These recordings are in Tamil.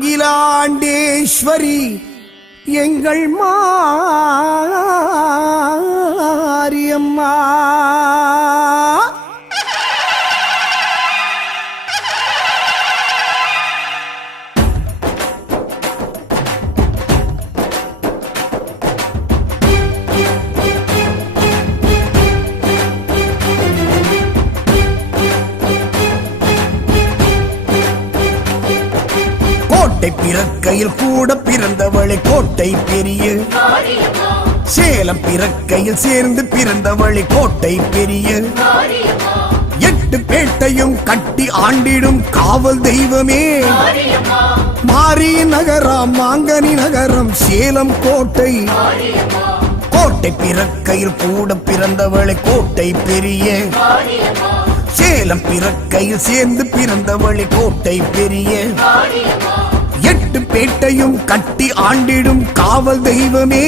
அகிலாண்டேஸ்வரி எங்கள் மா கோட்டை பிறக்கையில் கூட பிறந்தவளை கோட்டை பெரிய. சேலம் பிறக்கையில் சேர்ந்து பிறந்தவளை கோட்டை பெரிய. எட்டு பேட்டையும் கட்டி ஆண்டிடும் காவல் தெய்வமே. மாரி நகரம் மாங்கனி நகரம் சேலம் கோட்டை. கோட்டை பிறக்கையில் கூட பிறந்தவளை கோட்டை பெரிய. சேலம் பிறக்கையில் சேர்ந்து பிறந்தவளை கோட்டை பெரிய. பேட்டையும் கட்டி ஆண்டிடும் காவல் தெய்வமே.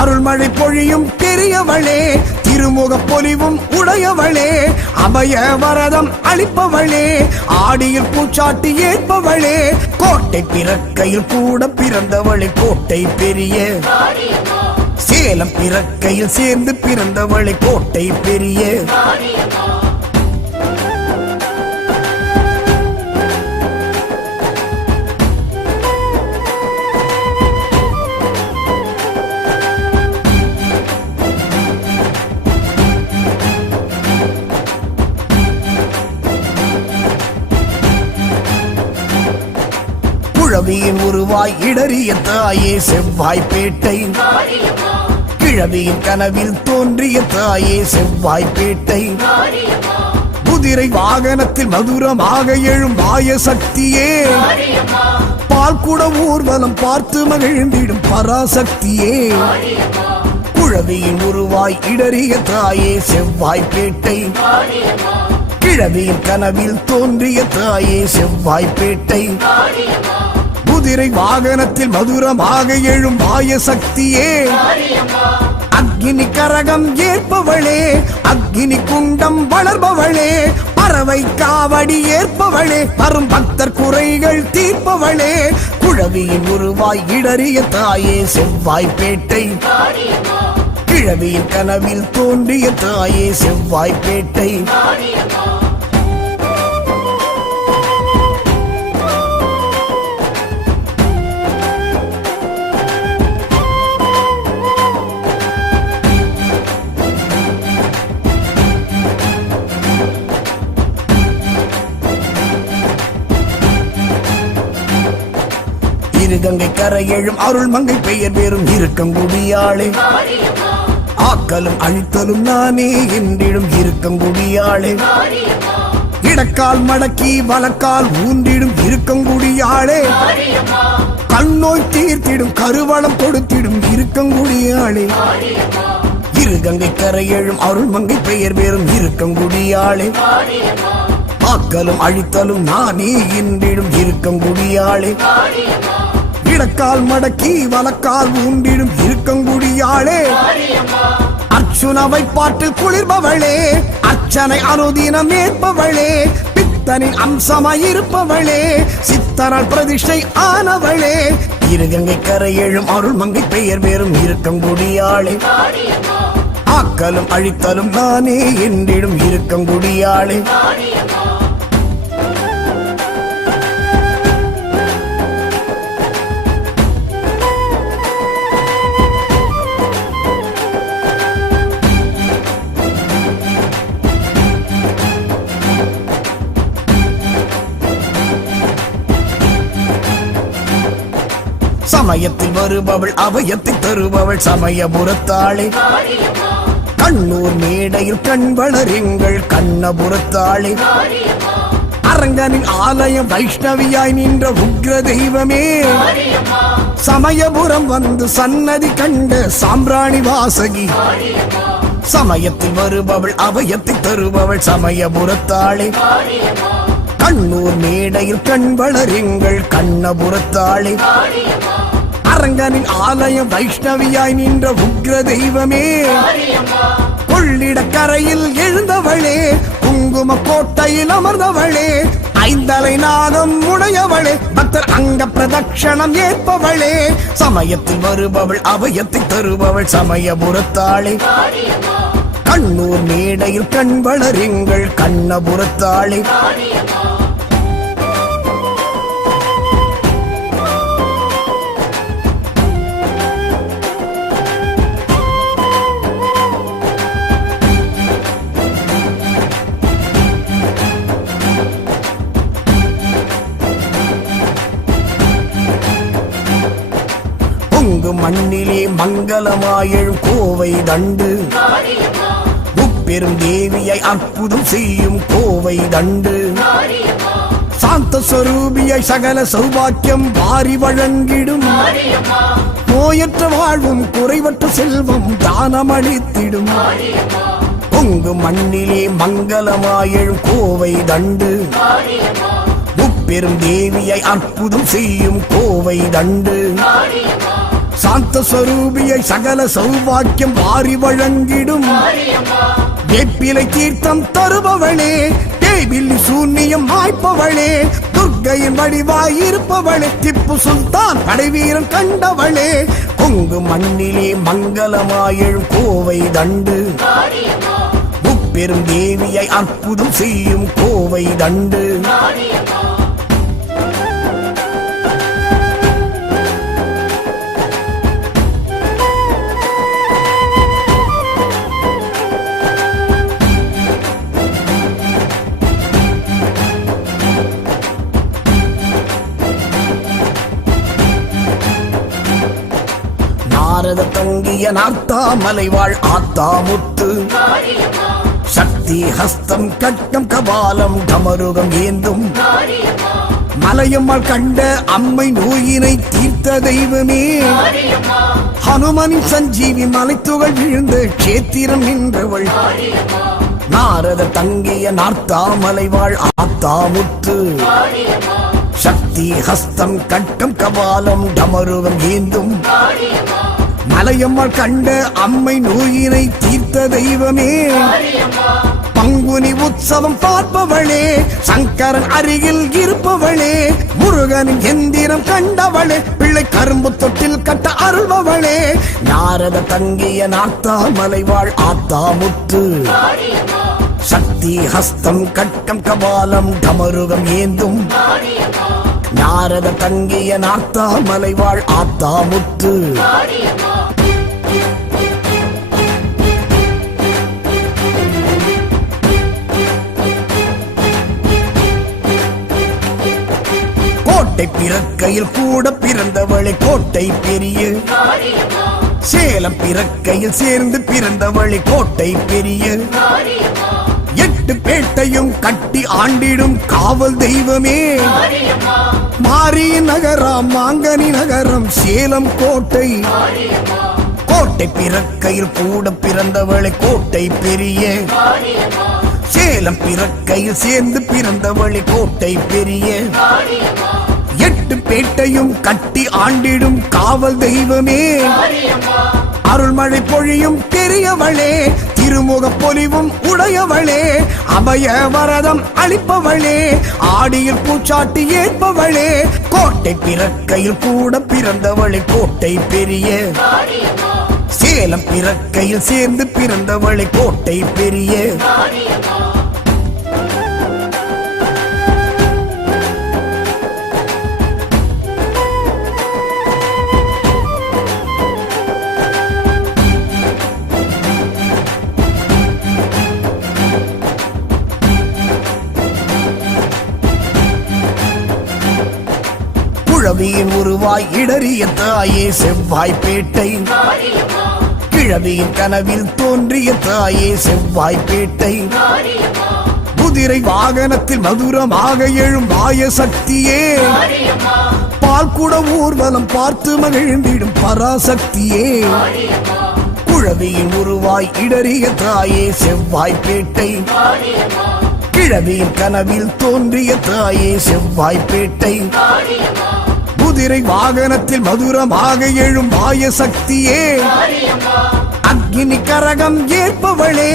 அருள்மழை பொழியும் பெரியவளே திருமுக பொலிவும் உடையவளே அபய வரதம் அளிப்பவளே ஆடியில் பூச்சாட்டி ஏற்பவளே கோட்டை பிறக்கையில் கூட பிறந்தவளே கோட்டை பெரிய. சேலம் பிறக்கையில் சேர்ந்து பிறந்தவளை கோட்டை பெரிய. குழவியின் உருவாய் இடறிய தாயே செவ்வாய்ப்பேட்டை கிழவியின் கனவில் தோன்றிய தாயே செவ்வாய்ப்பேட்டை குதிரை வாகனத்தில் மதுரமாக எழும் மாய சக்தியே. பால்குட ஊர்வலம் பார்த்து மகிழ்ந்திடும் பராசக்தியே. குழவியின் உருவாய் இடறிய தாயே செவ்வாய்ப்பேட்டை கிழவியின் கனவில் தோன்றிய தாயே செவ்வாய்ப்பேட்டை குதிரை வாகனத்தில் மதுரமாக எழும் மாய சக்தியே. அக்னி கரகம் ஏற்பவளே அக்னி குண்டம் வளர்பவளே பறவை காவடி ஏற்பவளே வரும் பக்தர் குறைகள் தீர்ப்பவளே. குழவியின் உருவாய் இடறிய தாயே செவ்வாய்ப்பேட்டை கிழவியின் கனவில் தோன்றிய தாயே செவ்வாய்ப்பேட்டை இருகங்கை கரையெழும் அருள் மங்கை பெயர் வேறும் இருக்கங்குடியாளே. ஆக்கலும் அழித்தலும் நானே என்றிடும் இருக்கங்குடியாளே. இடக்கால் மடக்கி வலக்கால் ஊன்றிடும் இருக்கங்குடியாளே. கண்ணோய் தீர்த்திடும் கருவளம் கொடுத்திடும் இருக்கங்குடியாளே. இருகங்கை கரையெழும் அருள் மங்கை பெயர் வேறும் இருக்கங்குடியாளே. ஆக்கலும் அழித்தலும் நானே என்றிடும் இருக்கங்குடியாளே. இடக்கால் மடக்கி வலக்கால் ஊண்டிடும் இருக்கங்குடியாளே. அர்ச்சுனவை பாட்டில் குளிர்பவளே அர்ச்சனை அனுதினம் ஏற்பவளே பித்தனின் அம்சமாயிருப்பவளே சித்தனால் பிரதிஷ்டை ஆனவளே. இருகங்கை கரை எழும் அருள் மங்கை பெயர் வேறும் இருக்கங்குடியாளே. ஆக்கலும் அழித்தலும் நானே என்றிடும் இருக்கங்குடியாளே. சமயத்தில் வருபவள் அபயத்தை தருபவள் சமயபுரத்தாளே. கண்ணூர் மேடையில் கண் வளருங்கள் கண்ணபுரத்தாளே. அரங்கனின் ஆலயம் வைஷ்ணவியாய் நின்ற உக்ர தெய்வமே. சமயபுரம் வந்து சன்னதி கண்ட சாம்பிராணி வாசகி. சமயத்தில் வருபவள் அபயத்தை தருபவள் சமயபுரத்தாளே. கண்ணூர் மேடையில் கண் வளருங்கள் கண்ணபுரத்தாளே. அரங்கனின் ஆலயம் வைஷ்ணவியாய் நின்ற உக்ர தெய்வமே. கொள்ளிடக்கரையில் எழுந்தவளே குங்கும கோட்டையில் அமர்ந்தவளே ஐந்தலை நாதம் உடையவளே பக்தர் அங்க பிரதட்சணம் ஏற்பவளே. சமயத்தில் வருபவள் அபயத்தை தருபவள் சமயபுரத்தாளே. கண்ணூர் மேடையில் கண் வளருங்கள் கண்ணபுரத்தாளே. மண்ணிலே கோவை தண்டு. முப்பெரும் தேவியை அற்புதம் செய்யும் கோவை தண்டு. சாந்த சொரூபியை சகல சௌபாக்கியம் வாரி வழங்கிடும். நோயற்ற வாழ்வும் குறைவற்ற செல்வம் தானமளித்திடும். பொங்கு மண்ணிலே மங்களமாயெழும் கோவை தண்டு. முப்பெரும் தேவியை அற்புதம் செய்யும் கோவை தண்டு. சாந்த சொரூபியை சகல சௌபாக்கியம் வாரி வழங்கிடும். வேப்பிலை தீர்த்தம் தருபவனே தேவில்லி சூன்யம் வாய்ப்பவளே துர்க்கையின் வடிவாய் இருப்பவளே திப்பு சுல்தான் படைவீரன் கண்டவளே கொங்கு மண்ணிலே மங்களமாயெழும் கோவை தண்டு. உப்பெரும் தேவியை அற்புதம் செய்யும் கோவை தண்டு. நாரத தங்கிய நாத்தாமலை ஆத்தாமுத்து. சக்தி ஹஸ்தம் கட்டம் கபாலம் கமருகம் ஏந்தும். மலையம்மாள் கண்ட அம்மை நோயினை தீர்த்த தெய்வமே. ஹனுமனின் சஞ்சீவி மலைத்துகள் விழுந்த கேத்திரம் நின்றவள். நாரத தங்கிய நார்த்தாமலை வாழ் ஆத்தாமுத்து. சக்தி ஹஸ்தம் கட்டம் கபாலம் டமருகம் ஏந்தும். மலையம்மாள் கண்ட அம்மை நோயினை தீர்த்த தெய்வமே. பங்குனி உற்சவம் பார்ப்பவளே சங்கரன் அருகில் இருப்பவளே முருகனின் எந்திரம் கண்டவளே பிள்ளை கரும்பு தொட்டில் கட்ட அருள்பவளே. நாரத தங்கிய நார்த்தா மலைவாழ் ஆத்தா முத்து சக்தி ஹஸ்தம் கட்டம் கபாலம் டமருகம் ஏந்தும். நாரத தங்கிய நாத்தா மலைவாழ் ஆத்தா முத்து கோட்டை பிறக்கையில் கூட பிறந்தவளை கோட்டை பெரிய. சேலம் பிறக்கையில் சேர்ந்து பிறந்தவளை கோட்டை பெரிய. எட்டு பேட்டையும் கட்டி ஆண்டிடும் காவல் தெய்வமே. மாரி நகரம் மாங்கனி நகரம் சேலம் கோட்டை. கோட்டை பிறக்கையில் கூட பிறந்தவளை கோட்டை பெரிய. சேலம் பிறக்கையில் சேர்ந்து பிறந்தவளை கோட்டை பெரிய. எட்டு பேட்டையும் கட்டி ஆண்டிடும் காவல் தெய்வமே. அருள்மழை பொழியும் பெரியவளே திருமுக பொலிவும் உடையவளே அபய வரதம் அளிப்பவளே ஆடியில் பூச்சாட்டி ஏற்பவளே கோட்டை பிறக்கையில் கூட பிறந்தவளே கோட்டை பெரிய. சேலம் பிறக்கையில் சேர்ந்து பிறந்தவளை கோட்டை பெரிய. குழவியின் உருவாய் இடறிய தாயே செவ்வாய்ப்பேட்டை கிழவியின் கனவில் தோன்றிய தாயே செவ்வாய்ப்பேட்டை குதிரை வாகனத்தில் மதுரமாக எழும் வாய சக்தியே. பால்குட ஊர்வலம் பார்த்து மகிழ்ந்திடும் பராசக்தியே. குழவியின் உருவாய் இடறிய தாயே செவ்வாய்ப்பேட்டை கிழவியின் கனவில் தோன்றிய தாயே செவ்வாய்ப்பேட்டை குதிரை வாகனத்தில் மதுரமாக எழும் மாய சக்தியே. அக்னி கரகம் ஏற்பவளே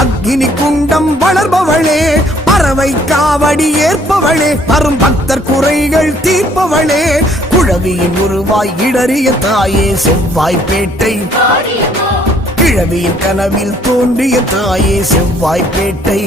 அக்னி குண்டம் வளர்பவளே பறவை காவடி ஏற்பவளே வரும் பக்தர் குறைகள் தீர்ப்பவளே. குழவியின் உருவாய் இடறிய தாயே செவ்வாய் பேட்டை. கிழவியின் கனவில் தோன்றிய தாயே செவ்வாய்ப்பேட்டை